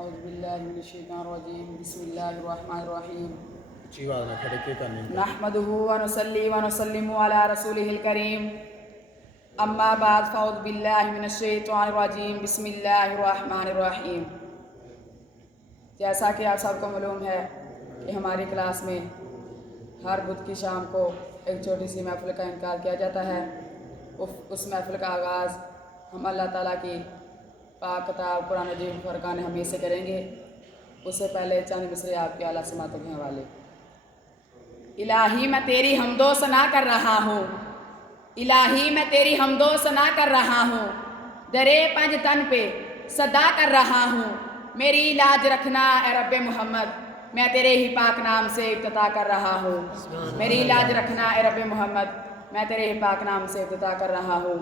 اعوذ باللہ من الشیطان الرجیم بسم اللہ الرحمن الرحیم اچھی بات نہ کھڑے کے کرنے نحمده ونصلی ونسلم علی رسولہ الکریم اما بعد فاعوذ باللہ من الشیطان الرجیم بسم اللہ الرحمن الرحیم۔ جیسا کہ آپ سب کو معلوم ہے کہ ہماری کلاس میں ہر بدھ کی شام کو ایک چھوٹی سی محفل کا انعقاد کیا جاتا ہے۔ اس محفل کا آغاز ہم اللہ تعالیٰ کی پاک کتاب قرآن مجید فرقان حمید سے کریں گے۔ اس سے پہلے چند مصرے آپ کے اعلیٰ سماعتوں کے حوالے۔ الہی میں تیری حمد و ثنا کر رہا ہوں، الہی میں تیری حمد و ثنا کر رہا ہوں، درے پنج تن پہ صدا کر رہا ہوں، میری لاج رکھنا اے رب محمد، میں تیرے ہی پاک نام سے افتتاح کر رہا ہوں، میری لاج رکھنا اے رب محمد، میں تیرے ہی پاک نام سے افتتاح کر رہا ہوں۔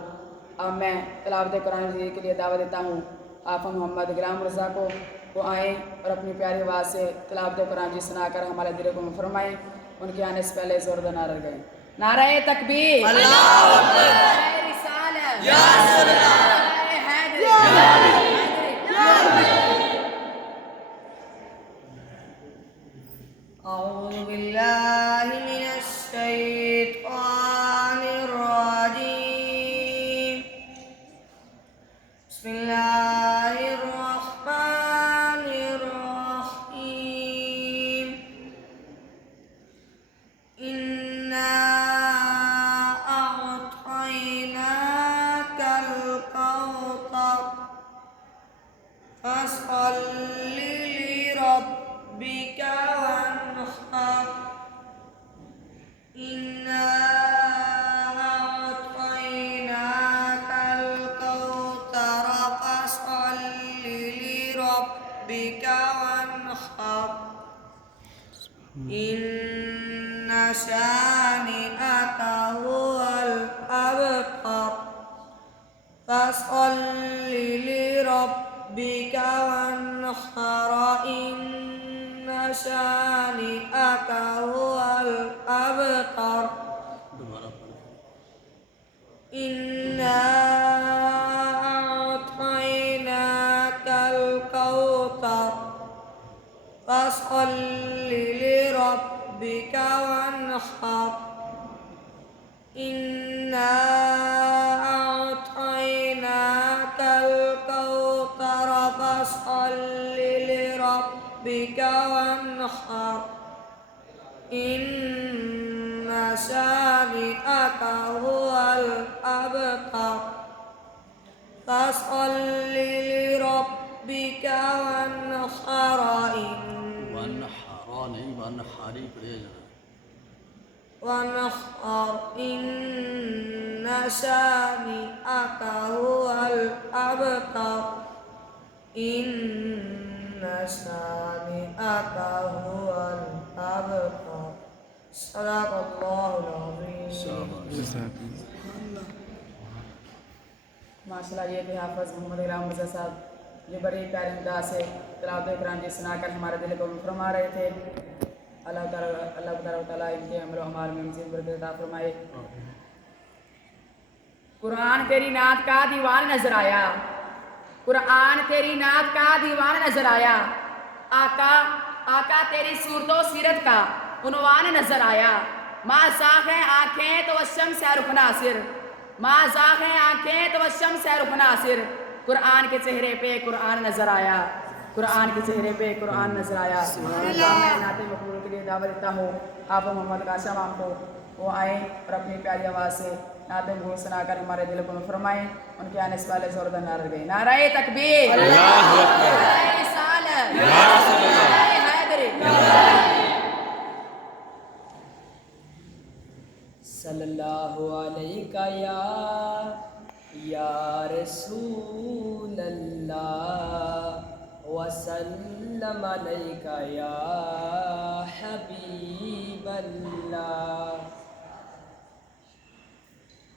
اب میں تلاوت قرآن مجید کے لیے دعوت دیتا ہوں آپ محمد غلام مرزا کو، وہ آئیں اور اپنی پیاری آواز سے تلاوت قرآن مجید سنا کر ہمارے دل کو فرمائیں۔ ان کے آنے سے پہلے زوردار نعرہ گئے، نعرہ تکبیر، اللہ اکبر، نعرہ رسالت، یا رسول اللہ، نعرہ حیدری، اعوذ باللہ من الشیطان الرجیم، بسم اللہ الرحمن الرحیم، انا اعطیناک الکوثر فصل لربک وانحر، انا اعطیناک الکوثر فصل لربک وانحر، ان شانئک هو الابتر، فصل لربک وانحر، ان شانئک هو الابتر، دوبارہ پڑھ۔ انا اعطیناک الکوثر فصل لربک وانحر، انا اعطیناک الکوثر فصل لربک وانحر، ان شانئک هو الابتر، فصل لربک وانحر، ونحرا نہیں ونحاری پڑھے جانا۔ وانحر، ان شانئک هو الابتر، ان شانئک هو الابتر، صدق اللہ العظیم۔ ماشاءاللہ یہ تھے حافظ محمد غلام مرزا صاحب، جو بڑی پیاری انداز سے تلاوت قرآن مجید سنا کر ہمارے دل کو فرما رہے تھے۔ اللہ تعالیٰ ان کے عمل و اعمال میں مزید برکت عطا فرمائے۔ قرآن تیری نعت کا دیوان نظر آیا، قرآن تیری نعت کا دیوان نظر آیا، آقا تیری صورت و سیرت کا عنوان نظر آیا، ماں زاغ ہیں آنکھیں تو الشمس ہے رخ ناصر، ماں زاغ ہیں آنکھیں تو الشمس ہے رخ ناصر، قرآن کے چہرے پہ قرآن نظر آیا، قرآن کے چہرے پہ قرآن نظر آیا۔ میں نعت مقبول کے لیے دعوت دیتا ہوں آپ محمد قاسم عام کو، وہ آئیں اور اپنی پیاری آواز سے نعت مقبول سنا کر ہمارے دل کو فرمائیں۔ ان کے آنے سے پہلے زوردار نعرہ گئے، نعرہ تکبیر، نعرہ رسالت، نعرہ حیدری، صلی اللہ علیہ یا رسول اللہ، وسلم علیک یا حبیب اللہ۔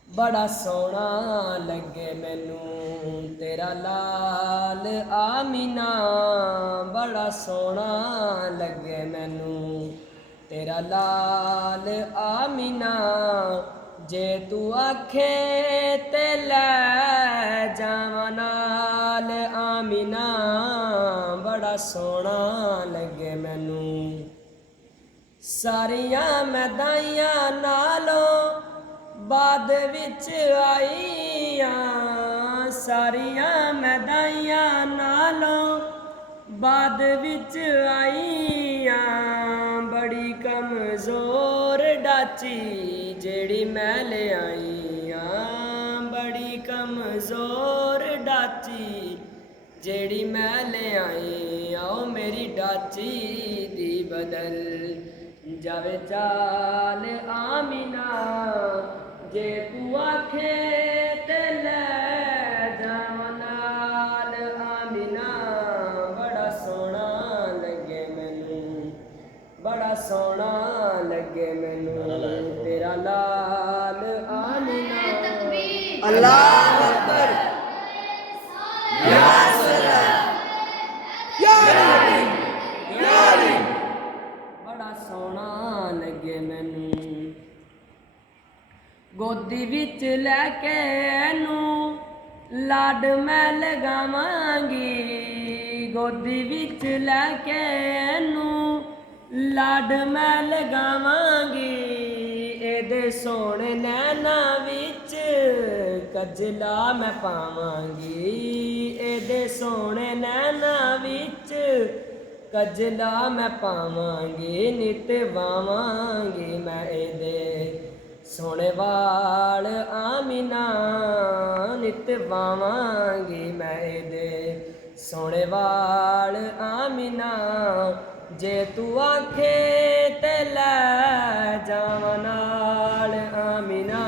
بڑا سونا لگے مینوں تیرا لال آمینہ، بڑا سونا لگے مینوں تیرا لال آمینہ، جے تو آکھے تے لے جاواں نال ਆਮੀਨਾ ਬੜਾ ਸੋਹਣਾ ਲੱਗੇ ਮੈਨੂੰ ਸਾਰੀਆਂ ਮੈਦਾਈਆਂ ਨਾਲੋਂ ਬਾਅਦ ਵਿੱਚ ਆਈਆਂ ਸਾਰੀਆਂ ਮੈਦਾਈਆਂ ਨਾਲੋਂ ਬਾਅਦ ਵਿੱਚ ਆਈਆਂ ਬੜੀ ਕਮਜ਼ੋਰ ਡਾਚੀ ਜਿਹੜੀ ਮੈਂ ਲਿਆਈਆਂ ਬੜੀ ਕਮਜ਼ੋਰ ਡਾਚੀ ਜਿਹੜੀ ਮੈਂ ਲਿਆਈ ਆਓ ਮੇਰੀ ਡਾਚੀ ਦੀ ਬਦਲ ਜਾਵੇ ਚਾਲ ਆਮੀਨਾ ਜੇ ਤੂੰ ਆਖੇ ਤੇ ਲੈ ਜਾਵਾਂ ਨਾਲ ਆਮੀਨਾ ਬੜਾ ਸੋਹਣਾ ਲੱਗੇ ਮੈਨੂੰ ਬੜਾ ਸੋਹਣਾ ਲੱਗੇ ਮੈਨੂੰ ਤੇਰਾ ਲਾਲ ਆਮੀਨਾ اللہ اکبر یا سلام یا علی یا علی ਬੜਾ ਸੋਹਣਾ ਲੱਗੇ ਮੈਨੂੰ ਗੋਦੀ ਵਿੱਚ ਲੈ ਕੇ ਇਹਨੂੰ ਲਾਡ ਮੈਂ ਲਗਾਵਾਂਗੀ ਗੋਦੀ ਵਿੱਚ ਲੈ ਕੇ ਇਹਨੂੰ ਲਾਡ ਮੈਂ ਲਗਾਵਾਂਗੀ ਇਹਦੇ ਸੋਹਣੇ ਨੈਣਾਂ ਵਿੱਚ ਕਜਲਾ ਮੈਂ ਪਾਵਾਂਗੀ ਇਹਦੇ ਸੋਹਣੇ ਨੈਣਾਂ ਵਿੱਚ ਕਜਲਾ ਮੈਂ ਪਾਵਾਂਗੀ ਨਿਤ ਵਾਵਾਂਗੀ ਮੈਂ ਇਹਦੇ ਸੋਹਣੇ ਵਾਲ ਆਮੀਨਾ ਨਿਤ ਵਾਵਾਂਗੀ ਮੈਂ ਇਹਦੇ ਸੋਹਣੇ ਵਾਲ ਆਮੀਨਾ ਜੇ ਤੂੰ ਆਖੇ ਤੇ ਲੈ ਜਾਵਾਂ ਨਾਲ ਆਮੀਨਾ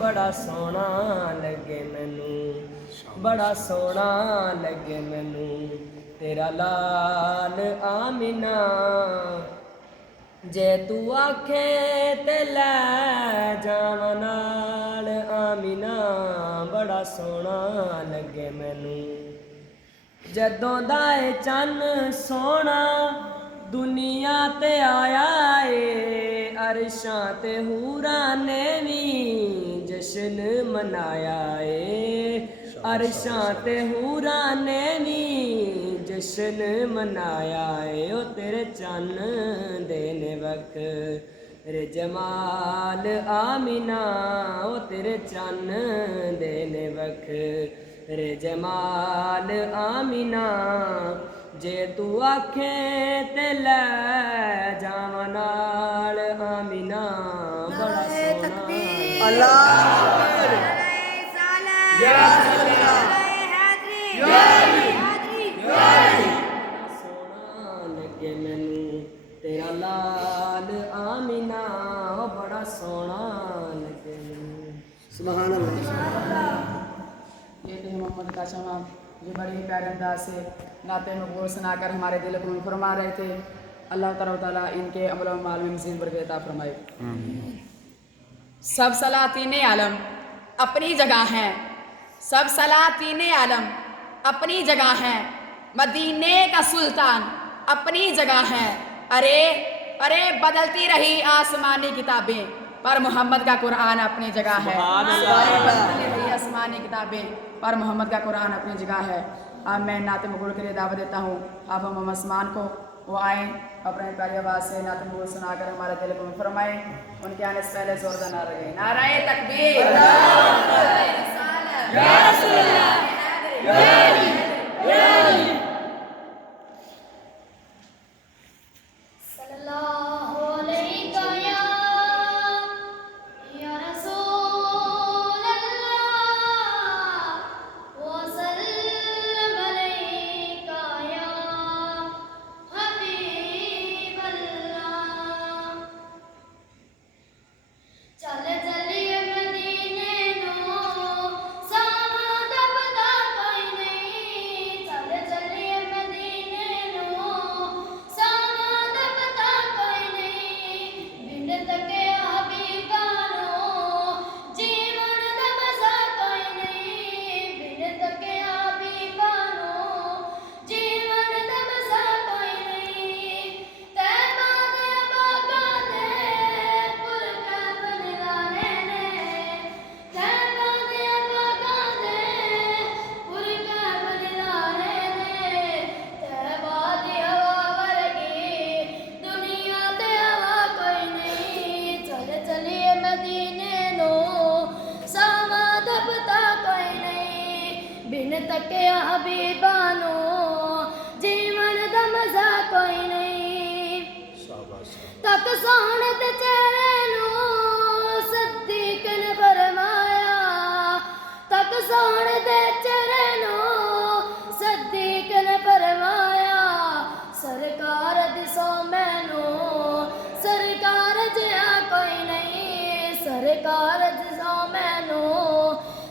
ਬੜਾ ਸੋਹਣਾ ਲੱਗੇ ਮੈਨੂੰ ਬੜਾ ਸੋਹਣਾ ਲੱਗੇ ਮੈਨੂੰ ਤੇਰਾ ਲਾਲ ਆਮੀਨਾ ਜੇ ਤੂੰ ਆਖੇ ਤੇ ਲੈ ਜਾਵਾਂ ਨਾਲ ਆਮੀਨਾ ਬੜਾ ਸੋਹਣਾ ਲੱਗੇ ਮੈਨੂੰ ਜਦੋਂ ਦਾ ਇਹ ਚੰਨ ਸੋਹਣਾ ਦੁਨੀਆ ਤੇ ਆਇਆ ਏ ਅਰਸ਼ਾਂ ਤੇ ਹੂਰਾਂ ਨੇ ਵੀ ਜਸ਼ਨ ਮਨਾਇਆ ਏ ਅਰਸ਼ਾਂ ਤੇ ਹੂਰਾਂ ਨੇ ਵੀ ਜਸ਼ਨ ਮਨਾਇਆ ਏ ਉਹ ਤੇਰੇ ਚੰਨ ਦੇ ਨੇ ਵਖਰੇ ਜਮਾਲ ਆਮੀਨਾ ਉਹ ਤੇਰੇ ਚੰਨ ਦੇ ਨੇ ਵਖਰੇ ਜਮਾਲ ਆਮੀਨਾ ਜੇ ਤੂੰ ਆਖੇ ਤੇ ਲੈ ਜਾਵਾਂ ਨਾਲ ਆਮੀਨਾ ਬੜਾ ਸੋਹਣਾ اللہ اکبر یا سلام یا علی یا علی ਸੋਹਣਾ ਲੱਗੇ ਮੈਨੂੰ ਤੇਰਾ ਲਾਲ ਆਮੀਨਾ ਉਹ ਬੜਾ ਸੋਹਣਾ ਲੱਗੇ ਮੈਨੂੰ سبحان اللہ یہ تھے محمد کا شمع جو بڑے ہی پیارے انداز سے نعت مقبول سنا کر ہمارے دل کو فرما رہے تھے اللہ تعالیٰ ان کے عمل و اعمال میں مزید برکت عطا فرمائے سب سلاطین عالم اپنی جگہ ہیں سب سلاطین عالم اپنی جگہ ہیں مدینے کا سلطان اپنی جگہ ہے ارے بدلتی رہی آسمانی کتابیں پر محمد کا قرآن اپنی جگہ ہے بدلتی رہی آسمانی کتابیں پر محمد کا قرآن اپنی جگہ ہے اب میں نعت مقبول کے لیے دعوت دیتا ہوں آپ محمد عثمان کو وہ آئیں اپنے پیاری آواز سے نعت مقبول سنا کر ہمارے دل کو فرمائیں ان کے آنے سے پہلے زوردار نعرہ لگائیں نعرہ تکبیر نعرہ رسالت یا رسول اللہ یا علی یا علی چل سون دے چہرے نو صدیق نے فرمایا تک سون دے چہرے نو صدیق نے فرمایا سرکار دسو مینو سرکار جیا کوئی نہیں سرکار دسو مینو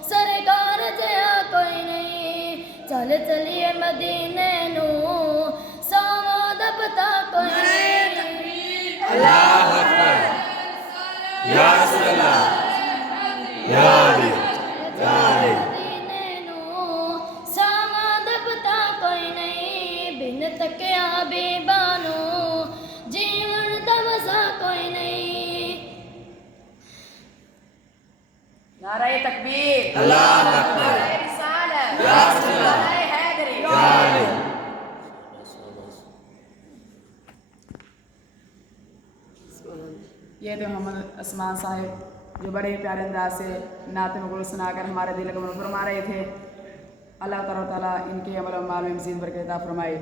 سرکار جیا کوئی نہیں چل چلیے مدینے نو ساواں دا پتہ کوئی نہیں اللہ اکبر یا رسول اللہ یا علی یا علی مدینے نو ساواں دا پتہ کوئی نہیں بن تکیا بیبانو جیون دا مزہ کوئی نہیں نعرہ تکبیر اللہ اکبر نعرہ رسالت یا رسول اللہ نعرہ حیدری یا علی یہ تھے محمد عثمان صاحب جو بڑے پیارے انداز سے نعت مغل سنا کر ہمارے دل کو منور فرما رہے تھے اللہ تعالیٰ ان کے عمل و اعمال میں مزید برکت عطا فرمائے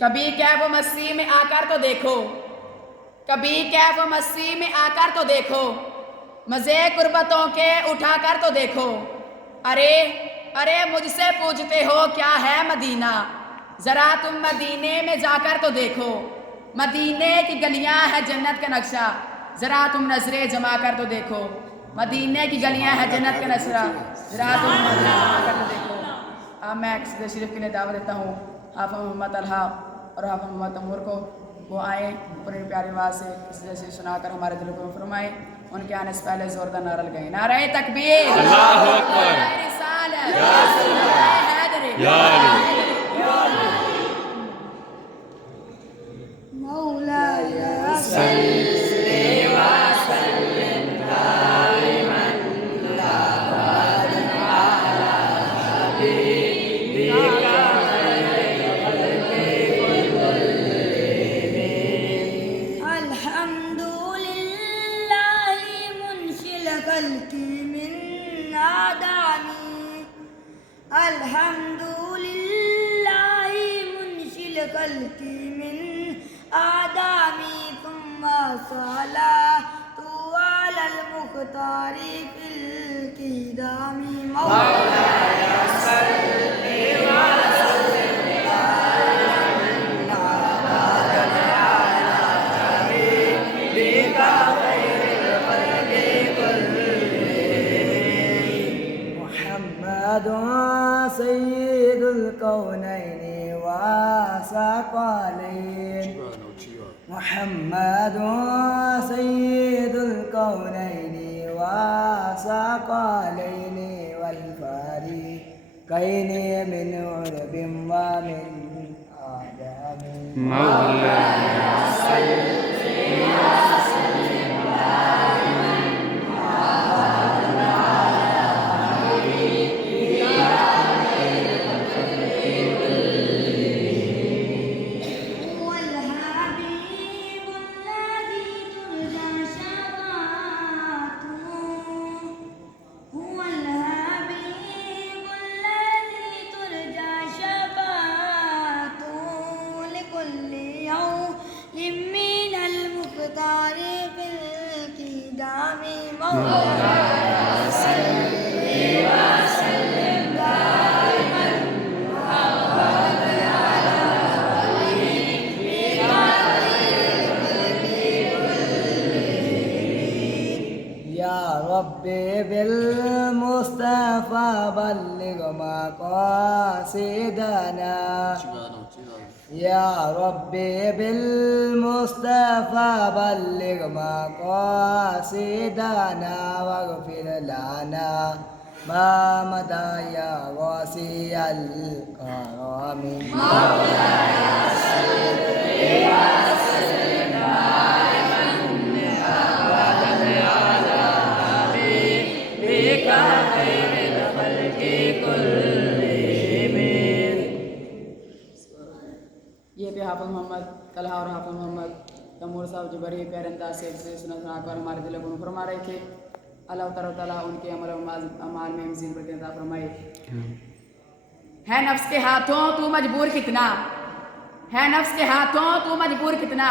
کبھی کیف و مسیح میں آ کر تو دیکھو کبھی کیف و مسیح میں آ کر تو دیکھو مزے قربتوں کے اٹھا کر تو دیکھو ارے ارے مجھ سے پوچھتے ہو کیا ہے مدینہ ذرا تم مدینے میں جا کر تو دیکھو مدینے کی گلیاں ہے جنت کا نقشہ ذرا تم نظریں جما کر تو دیکھو مدینے کی گلیاں ہے جنت کا نقشہ ذرا تم نظریں جما کر تو دیکھو اب میں قصیدہ شریف کے لیے دعوت دیتا ہوں حافظ محمد طلحہ اور حافظ محمد تمور کو وہ آئیں اپنے پیاری آواز سے قصیدہ شریف سنا کر ہمارے دلوں کو فرمائیں ان کے آنے سے پہلے زوردار نعرہ لگائیں نعرہ تکبیر اللہ اکبر نعرہ رسالت یا رسول اللہ نعرہ حیدری یا علی مولاي الحمد لله منشئ الخلق من عدم الحمد لله منشئ الخلق من عدم ثم صلاة على المختار في القدام مولاي محمد سيد الكونين وثقلين محمد سيد الكونين وثقلين والفريقين من عرب ومن آدم مولاي هو الحبيب الذي ترجى شفاعته هو الحبيب الذي ترجى شفاعته لكل يوم من المختار في القدام مولاي يا ربي بالمصطفى بلغ مقاصدنا يا ربي بالمصطفى بلغ مقاصدنا واغفر لنا ما مدى يا واسع الكرم یہ تھے حافظ محمد طلحہ اور حافظ محمد تمور صاحب جو بڑے پیارے انداز سے سنا کر ہمارے دلوں کو فرما رہے تھے اللہ تعالیٰ ان کے عمل و اعمال میں مزید برکت عطا فرمائے ہے نفس کے ہاتھوں تو مجبور کتنا ہے نفس کے ہاتھوں تو مجبور کتنا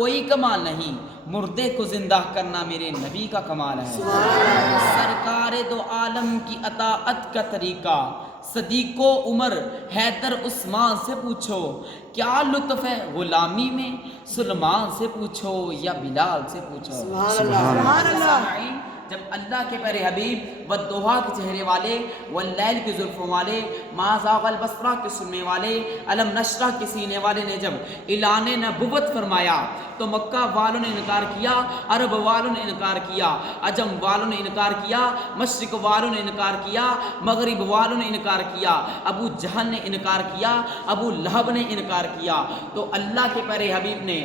کوئی کمال نہیں، مردے کو زندہ کرنا میرے نبی کا کمال ہے۔ سرکار دو عالم کی اطاعت کا طریقہ، صدیق و عمر حیدر عثمان سے پوچھو، کیا لطف ہے غلامی میں، سلمان سے پوچھو یا بلال سے پوچھو۔ سامعین، جب اللہ کے پیارے حبیب والضحیٰ کے چہرے والے، واللیل کی زلفوں والے، ما زاغ البصر کے سننے والے، الم نشرح کے سینے والے نے جب اعلان نبوت فرمایا تو مکہ والوں نے انکار کیا، عرب والوں نے انکار کیا، عجم والوں نے انکار کیا، مشرق والوں نے انکار کیا، مغرب والوں نے انکار کیا، ابو جہل نے انکار کیا، ابو لہب نے انکار کیا۔ تو اللہ کے پیارے حبیب نے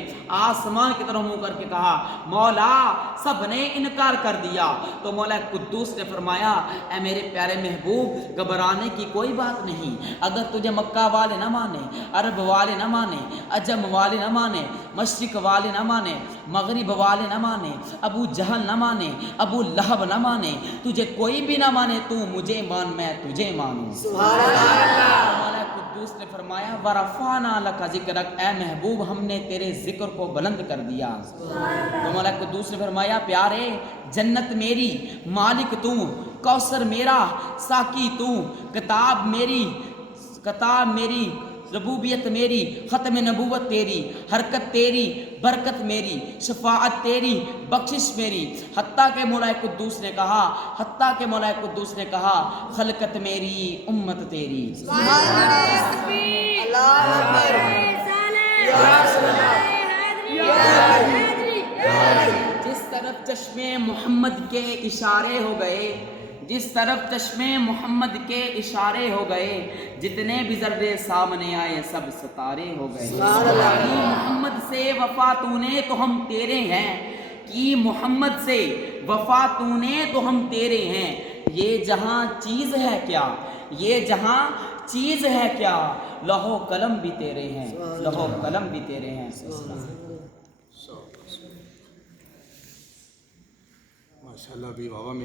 آسمان کی طرف منہ کر کے کہا، مولا سب نے انکار کر دیا۔ تو مولا قدوس نے فرمایا، اے میرے پیارے محبوب، گھبرانے کی کوئی بات نہیں، اگر تجھے مکہ والے نہ مانے، عرب والے نہ مانے، عجم والے نہ مانے، مشرق والے نہ مانے، مغرب والے نہ مانے، ابو جہل نہ مانے، ابو لہب نہ مانے، تجھے کوئی بھی نہ مانے، تو مجھے مان میں تجھے مانوں۔ مولا قدوس نے فرمایا، ورفعنا لک ذکرک، اے محبوب ہم نے تیرے ذکر کو بلند کر دیا۔ تو مولا قدوس نے فرمایا، پیارے جنت میری، مالک تو، کوثر میرا، ساقی تو، کتاب میری، ربوبیت میری، ختم نبوت تیری، حرکت تیری، برکت میری، شفاعت تیری، بخشش میری، حتیٰ کہ مولا قدوس نے کہا خلقت میری، امت تیری۔ جس طرف چشمے محمد کے اشارے ہو گئے، جس طرف چشمے محمد کے اشارے ہو گئے، جتنے بھی ذرے سامنے آئے سب ستارے ہو گئے۔ کی محمد سے وفا تو نے تو ہم تیرے ہیں، کی محمد سے وفا تو نے تو ہم تیرے ہیں، یہ جہاں چیز ہے کیا، یہ جہاں چیز ہے کیا، لوح قلم بھی تیرے ہیں، لوح قلم بھی تیرے ہیں۔ ماشاء اللہ بھی بابا